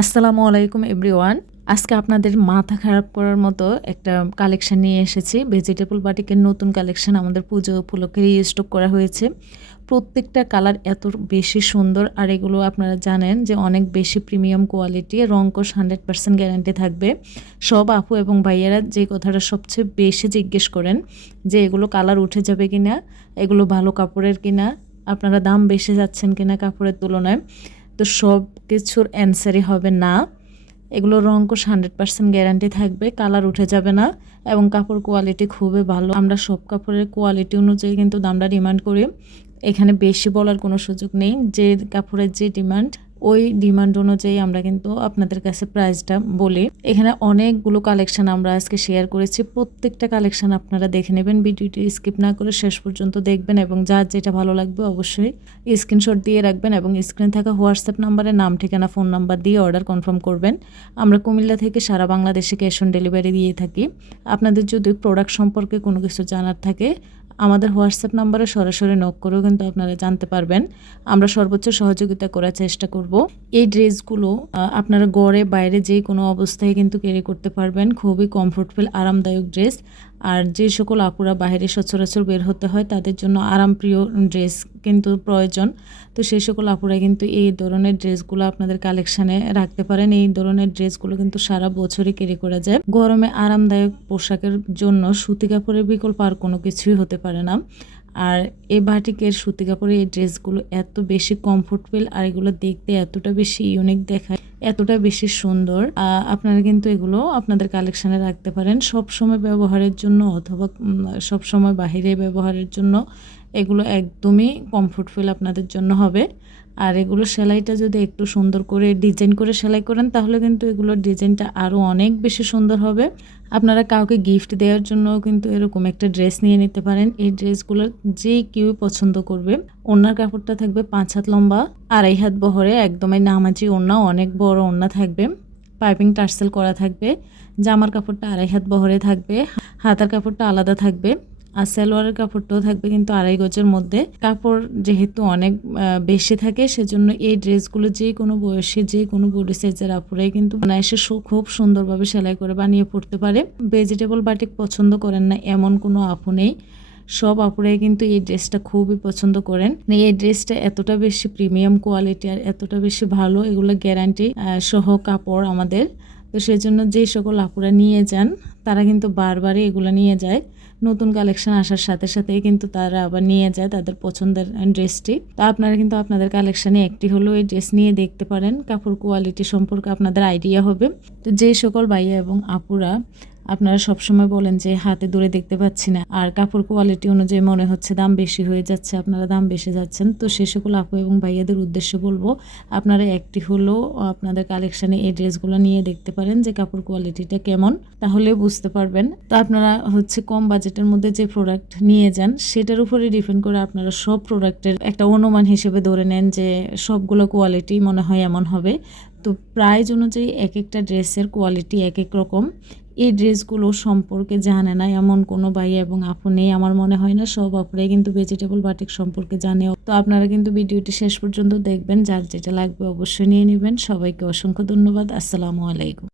আসসালামু আলাইকুম এভরিওয়ান। আজকে আপনাদের মাথা খারাপ করার মতো একটা কালেকশন নিয়ে এসেছি। ভেজিটেবল বাটিকের নতুন কালেকশন আমাদের পুজো উপলক্ষে স্টক করা হয়েছে। প্রত্যেকটা কালার এত বেশি সুন্দর আর এগুলো আপনারা জানেন যে অনেক বেশি প্রিমিয়াম কোয়ালিটি রঙ্কশ হান্ড্রেড পার্সেন্ট গ্যারান্টি থাকবে। সব আপু এবং ভাইয়েরা যে কথাটা সবচেয়ে বেশি জিজ্ঞেস করেন যে এগুলো কালার উঠে যাবে কিনা, এগুলো ভালো কাপড়ের কিনা, আপনারা দাম বেশি যাচ্ছেন কিনা কাপড়ের তুলনায়। তো সব কিছুর অ্যান্সারই হবে না। এগুলো রঙ্কশ হান্ড্রেড পার্সেন্ট গ্যারান্টি থাকবে কালার উঠে যাবে না এবং কাপড় কোয়ালিটি খুবই ভালো। আমরা সব কাপড়ের কোয়ালিটি অনুযায়ী কিন্তু দামটা ডিমান্ড করি। এখানে বেশি বলার কোনো সুযোগ নেই। যে কাপড়ের যে ডিমান্ড ওই ডিমান্ড অনুযায়ী আমরা কিন্তু আপনাদের কাছে প্রাইসটা বলি। এখানে অনেকগুলো কালেকশন আমরা আজকে শেয়ার করেছি। প্রত্যেকটা কালেকশন আপনারা দেখে নেবেন। ভিডিওটি স্কিপ না করে শেষ পর্যন্ত দেখবেন এবং যার যেটা ভালো লাগবে অবশ্যই স্ক্রিনশট দিয়ে রাখবেন এবং স্ক্রিনে থাকা হোয়াটসঅ্যাপ নাম্বারে নাম, ঠিকানা ফোন নাম্বার দিয়ে অর্ডার কনফার্ম করবেন। আমরা কুমিল্লা থেকে সারা বাংলাদেশে ক্যাশ অন ডেলিভারি দিয়ে থাকি। আপনাদের যদি প্রোডাক্ট সম্পর্কে কোনো কিছু জানার থাকে আমাদের হোয়াটসঅ্যাপ নাম্বারে সরাসরি নক করেও কিন্তু আপনারা জানতে পারবেন। আমরা সর্বোচ্চ সহযোগিতা করার চেষ্টা করব। এই ড্রেসগুলো আপনারা গড়ে বাইরে যে কোনো অবস্থায় কিন্তু ক্যারি করতে পারবেন। খুবই কমফোর্টেবল আরামদায়ক ড্রেস আর যে সকল আপুরা বাহিরে সচরাচর বের হতে হয়, তাদের জন্য আরামপ্রিয় ড্রেস কিন্তু প্রয়োজন। তো সেই সকল আপুরা কিন্তু এই ধরনের ড্রেসগুলো আপনাদের কালেকশানে রাখতে পারেন। এই ধরনের ড্রেসগুলো কিন্তু সারা বছরই ক্যারি করা যায়। গরমে আরামদায়ক পোশাকের জন্য সুতি কাপড়ের বিকল্প আর কোনো কিছুই হতে পারে না। আর এ বাটিকের সুতি কাপড়ের এই ড্রেসগুলো এত বেশি কমফোর্টেবল আর এগুলো দেখতে এতটা বেশি ইউনিক দেখায়, এতটা বেশি সুন্দর। আপনারা কিন্তু এগুলো আপনাদের কালেকশানে রাখতে পারেন সব সময় ব্যবহারের জন্য অথবা সব সময় বাহিরে ব্যবহারের জন্য। এগুলো একদমই কমফোর্টফুল আপনাদের জন্য হবে। আর এগুলো সেলাইটা যদি একটু সুন্দর করে ডিজাইন করে সেলাই করেন, তাহলে কিন্তু এগুলোর ডিজাইনটা আরও অনেক বেশি সুন্দর হবে। আপনারা কাউকে গিফট দেওয়ার জন্য কিন্তু এরকম একটা ড্রেস নিয়ে নিতে পারেন। এই ড্রেসগুলো যে কেউ পছন্দ করবে। ওনার কাপড়টা থাকবে পাঁচ হাত লম্বা, আড়াই হাত বহরে, একদমই নামাজি ওড়না, অনেক বড় ওড়না থাকবে। পাইপিং টার্সেল করা থাকবে। জামার কাপড়টা আড়াই হাত বহরে থাকবে। হাতার কাপড়টা আলাদা থাকবে। আর সালোয়ারের কাপড়টাও থাকবে কিন্তু আড়াই গজের মধ্যে। কাপড় যেহেতু অনেক বেশি থাকে, সেজন্য এই ড্রেসগুলো যে কোনো বয়সে, যে কোনো বডি সাইজের আপুরাই কিন্তু এসে খুব সুন্দরভাবে সেলাই করে বানিয়ে পড়তে পারে। ভেজিটেবল বাটিক পছন্দ করেন না, এমন কোনো আপু নেই। সব আপুরাই কিন্তু এই ড্রেসটা খুবই পছন্দ করেন। মানে এই ড্রেসটা এতটা বেশি প্রিমিয়াম কোয়ালিটি আর এতটা বেশি ভালো, এগুলো গ্যারান্টি সহ কাপড় আমাদের। তো সেই জন্য যে সকল আপুরা নিয়ে যান, তারা কিন্তু বারবারই এগুলো নিয়ে যায়। নতুন কালেকশন আসার সাথে সাথেই কিন্তু তারা আবার নিয়ে যায় তাদের পছন্দের ড্রেসটি তো আপনারা কিন্তু আপনাদের কালেকশানে একটি হলো এই ড্রেস নিয়ে দেখতে পারেন। কাপড় কোয়ালিটি সম্পর্কে আপনাদের আইডিয়া হবে। তো যে সকল বাইয়া এবং আপুরা আপনারা সবসময় বলেন যে হাতে দূরে দেখতে পাচ্ছি না। আর কাপড় কোয়ালিটি অনুযায়ী মনে হচ্ছে দাম বেশি হয়ে যাচ্ছে, আপনারা দাম বেশি যাচ্ছেন। তো সে সকল আপু এবং ভাইয়াদের উদ্দেশ্যে বলব, আপনারা একটি হলো আপনাদের কালেকশানে এই ড্রেসগুলো নিয়ে দেখতে পারেন যে কাপড় কোয়ালিটিটা কেমন, তাহলে বুঝতে পারবেন। তো আপনারা হচ্ছে কম বাজেটের মধ্যে যে প্রোডাক্ট নিয়ে যান, সেটার উপরে ডিপেন্ড করে আপনারা সব প্রোডাক্টের একটা অনুমান হিসেবে ধরে নেন যে সবগুলো কোয়ালিটি মনে হয় এমন হবে। তো প্রাইজ অনুযায়ী এক একটা ড্রেসের কোয়ালিটি এক এক রকম। এই ড্রেসগুলো সম্পর্কে জানে না, এমন কোনো ভাই এবং আপু নেই। আমার মনে হয় না সব আপুরাই কিন্তু ভেজিটেবল বাটিক সম্পর্কে জানে। তো আপনারা কিন্তু ভিডিওটি শেষ পর্যন্ত দেখবেন, যার যেটা লাগবে অবশ্যই নিয়ে নেবেন। সবাইকে অসংখ্য ধন্যবাদ। আসসালামু আলাইকুম।